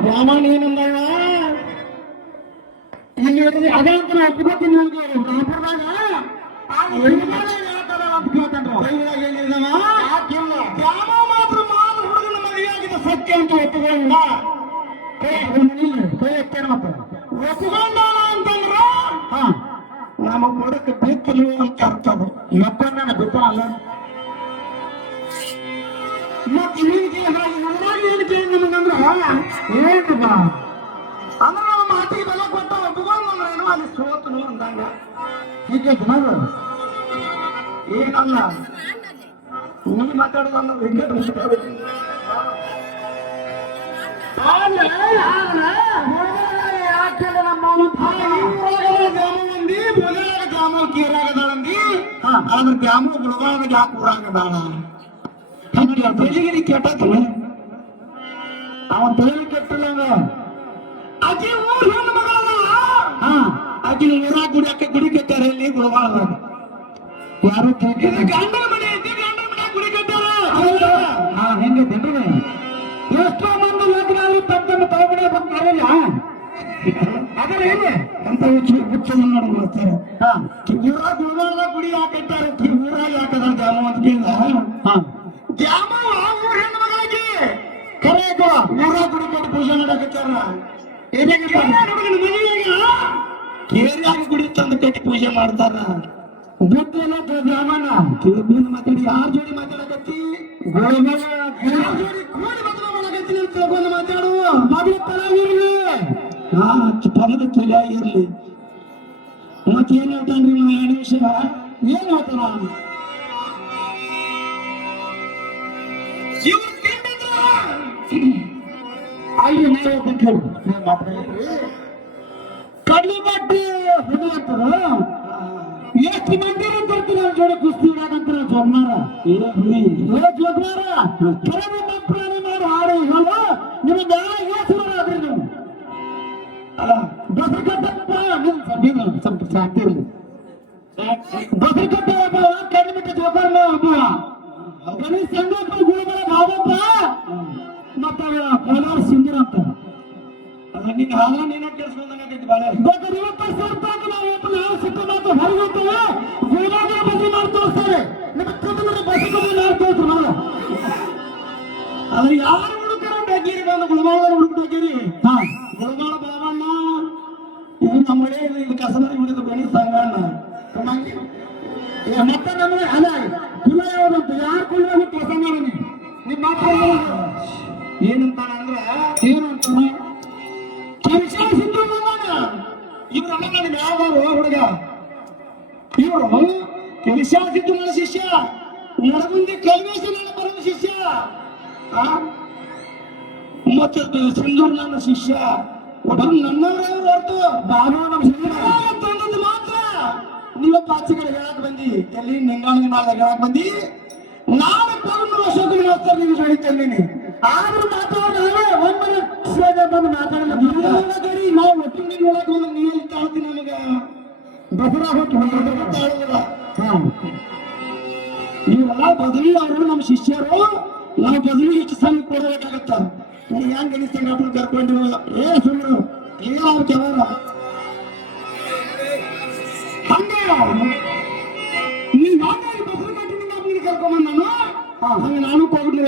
ಬ್ರಾಹ್ಮಣ ಏನಂದವ ಇಲ್ಲಿ ಅದಂತ ನಾ ಒಪ್ಕೋತೀನಿ ನಿಮ್ಗೆ ರಾಮಪುರದಾಗ ಆ ಹೆಣ್ಮಗಳ ಹೇಳ್ತಾರ ಅಂತ ಕೇಳ್ತಾನ್ರ. ಬೈಲಾಗ ಏನಿದಾನ? ಬ್ರಾಹ್ಮಣ ಮಾತ್ರ ಮಾರು ಹುಡುಗನ ಮದುವೆಯಾಗಿದ್ದ ಸತ್ಯ ಅಂತ ಒಪ್ಪಿಕೊಂಡ ಕೈ ಇಲ್ಲ, ಕೈ ಎತ್ತೇನ ಮತ್ತೆ ಒಪ್ಪಿಕೊಂಡಾನ ಅಂತಂದ್ರ ಹಾ ನಮ್ಮ ಬುಡಕ್ಕೆ ಬಿತ್ತಲು ಅಂತ ಅರ್ಥ ಅದು ಯಪ್ಪ ನನ್ನ ಬಿತ್ತ ಅಲ್ಲ ಮತ್ತೆ ಹೀಗೆ ಊರಾಗ ಏನು ಕೇಳಿ ನಮಗಂದ್ರ ಏನಪ್ಪ ಅಂದ್ರೆ ನಮ್ಮ ಮಾತಿಗೆ ಬೆಲೆ ಕೊಟ್ಟ ಒಪ್ಪಿಕೊಂಡು ಏನೋ? ಅಲ್ಲಿ ಸೋತನು ಅಂದಂಗ. ಹೀಗೆ ಜನ ಏನಲ್ಲ? ನೀ ಮಾತಾಡೋದು ಅನ್ನೋದು ಹಿಂಗೆ ಮಾತಾಡೋದು. ಆದ್ರೆ, ಆದ್ರೆ, ಯಾಕೆ ನಮ್ಮ ಮಾಮ ಊರಾಗ ಹಂಗೆ ಅವನ್ ತಲೆ ಕೆಟ್ಟಿಲ್ಲ ಅಜ್ಜಿ ಊರ್ ಹೆಣ್ಣು ಮಗಳಲ್ಲ? ಹಾ. ಅಜ್ಜಿ ಊರ ಗುಡಿಯಕ್ಕೆ ಗುಡಿ ಕೆಟ್ಟಾರ ಇಲ್ಲಿ ಗುಳಗಾಳದಾಗ ಯಾರು ಗಂಡನ ಮನೆ ಐತಿ ಗಂಡನ ಮನೆ ಗುಡಿ ಕೆಟ್ಟಾರ ಹಾ ಹೆಂಗೆ ಜನರೇ ಎಷ್ಟೋ ಮಂದಿ ಲಗ್ನಲ್ಲಿ ತಮ್ಮ ತಾವಣೆ ಬಂದಾರಲ್ಲ ಅದರ ಹೇಳಿ ಅಂತ ಹುಚ್ಚು ಹುಚ್ಚು ಮಾಡಿ ಮಾಡ್ತಾರೆ ಊರ ಗುಳಗಾಳದಾಗ ಗುಡಿ ಯಾಕೆ ಕಟ್ಟಾರ ಊರಾಗ ಯಾಕದ ಜಾಮ ಅಂತ ಕೇಳಿದ ಹಾ ದ್ಯಾಮ ಊರ್ ಹೆಣ್ಣು ಮಗಳಿಗೆ ಕರೆ ಊರಾಗ ಗುಡಿ ಕಟ್ಟಿ ಪೂಜೆ ಮಾಡಕತ್ತಾರ ಕೇರಿಯಾಗಿ ಗುಡಿ ತಂದು ಕಟ್ಟಿ ಪೂಜೆ ಮಾಡ್ತಾರ. ಗೊತ್ತಿಲ್ಲ ಬ್ರಾಹ್ಮಣ. ಕೇಬಿನ ಮಾತಾಡಿ ಯಾರ ಜೋಡಿ ಮಾತಾಡಕತ್ತಿ? ಜೋಡಿ ಕೂಡಿ ಮದುವೆ ಮಾಡಕತ್ತಿ ನೀನು ತಿಳ್ಕೊಂಡು ಮಾತಾಡು. ಮದುವೆ ಇರ್ಲಿ. ಹಾ ಪದದ ತುಲಿಯಾಗಿರ್ಲಿ ಇರ್ಲಿ. ಮತ್ತೇನ್ ಹೇಳ್ತಾನ್ರಿ ನಿಮಿಷ ಏನ್ ಹೇಳ್ತಾನ? ಅಲ್ಲಿ ನಾವು ಹೋಗ್ಬೇಕು ಕಡ್ಲಿ ಬಟ್ಟೆ ಅಂತದ ಎಷ್ಟು ಮಂದಿ ನಮ್ಮ ಜೋಡಿ ಕುಸ್ತಿ ಇಡಾಕಂತಾರ ಜೋಗ್ಮಾರ. ಏ ಜೋಗ್ಮಾರ ಕೆಲವು ಪ್ರಾಣಿ ಮಾಡಿ, ಹಾಡು, ಹೇಳು. ನಿಮಗೆ ನಾಳೆ ಹೆಸರು ಅದ್ರಿ ನೀವು. ಇರಲಿ ಬಸಕಟ್ಟ ಒಬ್ಬ ಕಡಿಮೆ ಜೋಕರ್ಮ ಒಬ್ಬ ಗುರುಗಳ ಬಾಬಪ್ಪ ಮತ್ತ ಕೋಲಾರ ಸಿಂಧೂರ್ ಅಂತ. ನಿನ್ನ ಹಾಲ ನೀನ ಕೇಳಿಸ್ಕೊಂಡಂಗಾಗೈತಿ ಬಾಳೆ. ಬೇಕಾದ್ರೆ ಇವತ್ತು ಸರ್ತಾಗ ನಾವು ಇವತ್ತು ನಾವು ಸಿಕ್ಕ ಮಾತು ಹೊರಗೋಗ್ತೇವೆ ಗುರುಗಾದ ಬದಲಿ ಮಾಡಿ ತೋರಿಸ್ತಾರೆ ನಿಮ್ಮ ಮಾಡಿ ತೋರಿಸ್ರು ಮಗ ಅಲ್ಲ ಯಾರು ಹುಡುಕರ ಬೇಕಿರಿ ಬಂದು ಗುಳಮಾಳ ಹುಡುಕ ಹಾ. ಗುಳಮಾಳ ಬಾವಣ್ಣ ಇದು ನಮ್ಮ ಒಳ್ಳೆ ಇದು ಕಸಬರಿ ಹುಡುಗ ಬೆಳಿ ಸಂಗಣ್ಣ ಕಮ್ಮಂಗಿ ಏ, ಮತ್ತೆ ನಮಗೆ ಅಲ್ಲ ಕುಲ ಯಾವ್ದಂತ ಯಾರು ಕುಲ ಕೆಲಸ ಮಾಡಿ ನಿಮ್ಮ ಮಾತು ಏನಂತಾನಂದ್ರ, ಏನಂತಾನ? ಇವ್ರು ಅಣ್ಣ ನನಗೆ ಯಾವ ಹುಡುಗ. ಇವರು ಕೆಲಸಾಸಿದ್ದು ನನ್ನ ಶಿಷ್ಯ, ನಡಗುಂದಿ ಕಲ್ವೇಶ ನನ್ನ ಪರಮ ಶಿಷ್ಯ? ಮತ್ತೆ ಸಿಂಧೂರ್ ನನ್ನ ಶಿಷ್ಯ, ಒಬ್ಬರು ನನ್ನವರೇ ಹೊರತು ಬಾನು ನಮ್ಮ ಸಿಂಧೂರ್ ಮಾತ್ರ ನೀವ ಪಾಚಿಗಳು ಹೇಳಕ್ ಬಂದಿ. ಎಲ್ಲಿ ನಿಂಗಾಣಿ ಮಾಡ್ದಾಗ ಹೇಳಕ್ ಬಂದಿ? ನಾನು ಪರಮ ಅಶೋಕ ಮಾಸ್ತರ ನೀವು ಬೆಳಿತೇನೆ ಆದ್ರೂ ಮಾತಾಡೋದಾದ್ರೆ ಒಮ್ಮೆ ಸೇವೆ ಬಂದು ಗಡಿ ನಾವು ಒಟ್ಟಿಗೆ ನೋಡಕ್ ಬಂದು ನೀವು ತಾಳ್ತಿ ನಮಗ ದಸರಾ ಹೊತ್ತು ಮಾತಾಡೋದಿಲ್ಲ ಇವೆಲ್ಲ ಬದಲಿ ಅವರು ನಮ್ಮ ಶಿಷ್ಯರು ನಾವು ಬದಲಿ ಇಷ್ಟು ಸಣ್ಣ ಕೊಡಬೇಕಾಗತ್ತ. ನೀ ಹೆಂಗ್ ಸಂಘಟನೆ ಕರ್ಕೊಂಡು? ಏ ಸುಮ್ಮನೆ ಅವ್ರ ಕೆಲವರ. ಹಂಗೆ ನೀವ್ ಯಾಕೆ ಈ ಬಸವ ಕಟ್ಟಿನಿಂದ ಒಬ್ಬನಿಗೆ ಕರ್ಕೊಂಡ್ ನಾನು ಹಂಗ ನಾನು ಕೋವಿಡ್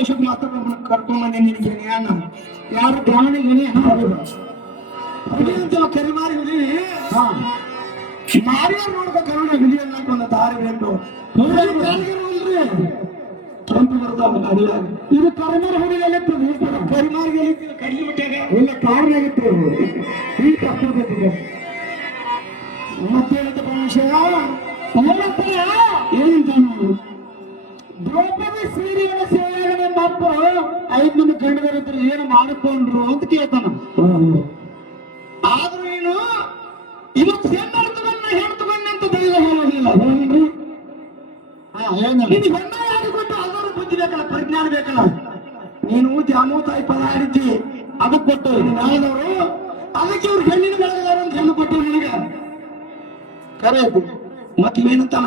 ಮಾತ್ರ ಮನೆ ನಿಲ್ತೀನಿ ಜ್ಞಾನ. ಯಾರು ಜ್ಞಾನಿಗೆ ಹುಲಿ ಅಂತ ಕರಿಮಾರಿ ಹುಲಿ ಹಾ ಮಾರಿಯ ನೋಡ್ಬೇಕು ಕರುಣ ಹುಲಿ ಅನ್ನಕ್ಕೆ ಒಂದು ದಾರಿ ಬೇಕು ಕೆಂಪು ಬರ್ತಾವ ಅಡಿಯಾಗ ಇದು ಕರಿಮಾರಿ ಹುಲಿ ಎಲ್ಲಿರ್ತದೆ ಕರಿಮಾರಿಗೆ ಎಲ್ಲಿರ್ತದೆ ಕಡ್ಲಿ ಬಿಟ್ಟಾಗ ಇಲ್ಲ ಆಗಿತ್ತು ಈ ಕಷ್ಟಪಟ್ಟಿದೆ ಮತ್ತೆ ಏನಂತ ಏನಂತಾನು ದ್ರೌಪದಿ ಸೀರೆಯನ್ನು ಸೇವೆಯಾಗ ನಮ್ಮ ಅಪ್ಪ. ಐದ್ ಮಂದಿ ಗಂಡದರಿದ್ರು ಏನು ಮಾಡಿಕೊಂಡ್ರು ಅಂತ ಕೇಳ್ತಾನ. ಆದ್ರೂ ಏನು ಇವತ್ತು ಹೆಣ್ಣರ್ತವನ್ನ ಹೇಳ್ತವನ್ನ ಅಂತ ದೈವ ಹೇಳೋದಿಲ್ಲ. ನೀನು ಹೆಣ್ಣ ಆಗಿಕೊಂಡು ಅದರ ಬುದ್ಧಿ ಬೇಕಲ್ಲ, ಪ್ರಜ್ಞಾನ ಬೇಕಲ್ಲ? ನೀನು ದ್ಯಾಮೋ ತಾಯಿ ಪದ ಆಡಿದ್ದಿ ಅದಕ್ಕೆ ಕೊಟ್ಟು ನಾಳೆದವರು. ಅದಕ್ಕೆ ಇವ್ರು ಹೆಣ್ಣಿನ ಬೆಳೆದಾರ ಅಂತ ಹೆಣ್ಣು ಕೊಟ್ಟು ನಿನಗೆ. ಕರೆ ಮತ್ತೆ ಏನಂತಾನ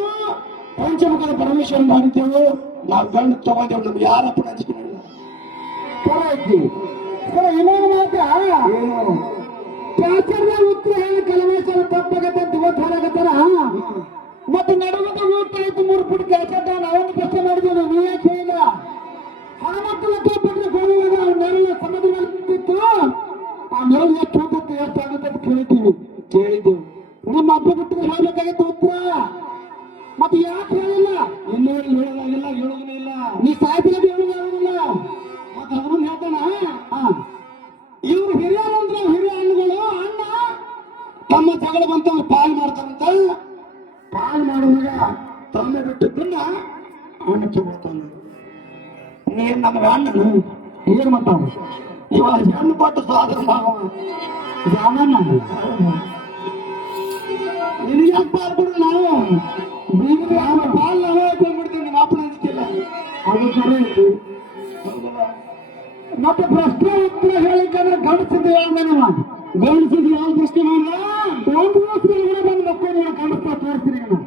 ಪಂಚಮುಖದ ಪರಮೇಶ್ವರ ಮಾಡಿದೆವು ನಾವು ಗಂಡು ತಗೊಂಡೇವು ನಮ್ಗೆ ಯಾರ ಅಂಜಿಕೆ ಮಾಡಿಲ್ಲ ಸರಿ ಆಯ್ತು. ಸರಿ ಇನ್ನೊಂದು ಮಾತ್ರ. ಶಾಸ್ತ್ರದ ಉತ್ತರ ಕಲಮೇಶ್ವರ ತಪ್ಪಾಗತ್ತೆ ಅಂತ ಇವತ್ತು ಹೇಳಕತ್ತಾರ? ಮತ್ತೆ ನಡುವದ ಊಟ ಆಯ್ತು ಮೂರು ಫುಟ್ ಕೆಲಸ ನಾವೊಂದು ಪ್ರಶ್ನೆ ಮಾಡಿದ್ವಿ ನೀ ಯಾಕೆ ಹೇಳಿಲ್ಲ? ಹಣಮಕ್ಕಳ ಲಕ್ಷ ಬಿಟ್ಟರೆ ಅವ್ರ ನೆರಳು ಮೇಲೆ ಬಿದ್ದಿತ್ತು ಆ ನೆರಳು ಎಷ್ಟು ಹೋಗುತ್ತೆ ಎಷ್ಟು ಆಗುತ್ತೆ ಅಂತ ಕೇಳಿದ್ದೀವಿ. ಕೇಳಿದ್ದೆವು. ನಿಮ್ಮ ಅಪ್ಪ ಬಿಟ್ಟು ಹೇಳ್ಬೇಕಾಗಿತ್ತು ಉತ್ತರ ಮತ್ತೆ ಯಾಕೆ ಹೇಳಿಲ್ಲ ಇನ್ನೂ ಹೇಳೋದಾಗಿಲ್ಲ ಹೇಳೋದೂ ಇಲ್ಲ ನೀ ಸಾಯ್ತಿರೋದು ಹೇಳೋದಾಗಿಲ್ಲ ಮತ್ತೆ ಅದನ್ನು ಹೇಳ್ತಾನ ಹಾ ಇವ್ರು ಹಿರಿಯರು ಅಂದ್ರೆ ಹಿರಿಯ ಹಣ್ಣುಗಳು ಅಣ್ಣ ತಮ್ಮ ಜಗಳ ಬಂತಂದ್ರೆ ಪಾಲ್ ಮಾಡ್ತಾರಂತ ಪಾಲ್ ಮಾಡುವಾಗ ತಮ್ಮ ಬಿಟ್ಟದನ್ನ ಅಣ್ಣ ತಗೋತಾನೆ ನೀನ್ ನಮಗೆ ಅಣ್ಣನು ಏನ್ ಮಾಡ್ತಾವ ಇವಾಗ ಹೆಣ್ಣು ಕೊಟ್ಟು ಸಾಧನ ಮಾವ ಜಾಮಣ್ಣ ನಿನಗೆ ಯಾಕೆ ಪಾಲ್ ಕೊಡು ನಾವು ಬೀಗ ಯಾವ ಪಾಲ್ ನಾವೇ ಹಾಕೊಂಡ್ಬಿಡ್ತೀವಿ ನಿಮ್ಮ ಅಪ್ಪನ ಅಂತಿಲ್ಲ ಅದು ಸರಿ ಆಯ್ತು ಮತ್ತೆ ಪ್ರಶ್ನೆ ಉತ್ತರ ಹೇಳಿಕಂದ್ರೆ ಗಮನಿಸಿದ್ದು ಹೇಳ್ದೇನವ ಗಂಡಸಿದ್ ಯಾವ ಪ್ರಶ್ನೆ ಮಾಡಿಲ್ಲ ಒಂದು ವರ್ಷ ಕೂಡ ಬಂದು ಮಕ್ಕಳು ಕಾಣಿಸ್ತಾ ತೋರಿಸ್ತೀನಿ ನಾನು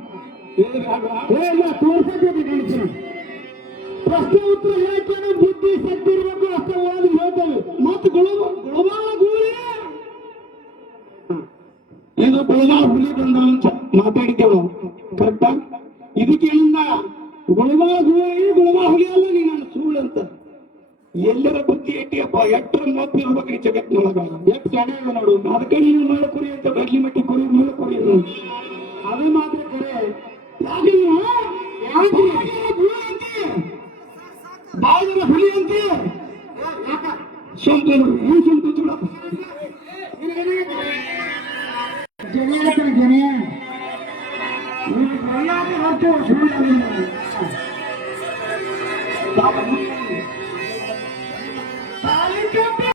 ಗಮನಿಸಿ ಪ್ರಶ್ನೆ ಉತ್ತರ ಹೇಳಿಕೊಂಡು ಬುದ್ಧಿ ಶಕ್ತಿ ಇರಬೇಕು ಅಷ್ಟೇ ಓದಿ ಹೇಳ್ತೇವೆ. ಮತ್ತೆ ಇದು ಗುಳಬಾಳ ಹುಲಿ ಬಂದ ಅಂತ ಮಾತಾಡಿದ್ದೇವೆ. ಕರೆಕ್ಟಾ ಇದಕ್ಕೆ ಏನಿಲ್ಲ ಗುಳಿ ಗೂಳಿ ಗುಳಬಾಳ ಹುಲಿ ಅಲ್ಲ ನೀ ನನ್ನ ಸುಳ್ಳು ಅಂತ. ಎಲ್ಲರ ಬುದ್ಧಿ ಎಟ್ಟಿಯಪ್ಪ ಎಟ್ಟರ ಮೊಪ್ಪಿ ಇರ್ಬೇಕು ಈ ಜಗತ್ತಿನೊಳಗ ಎಷ್ಟು ಚೆನ್ನಾಗಿ ನೋಡು. ಅದಕ್ಕೆ ನೀನು ಮುಳ್ಳು ಕುರಿ ಅಂತ ಬರ್ಲಿ ಮಟ್ಟಿ ಕುರಿ ಮುಳ್ಳು ಕುರಿ ಅದು ಮಾತ್ರ ಕರೆ. ಯಾಕೆ ನೀವು ಯಾಕೆ ಹುಲಿ ಅಂತಿ ಬಾಳಿನ ಹುಲಿ ಅಂತಿ ಸೊಂಪು ಈ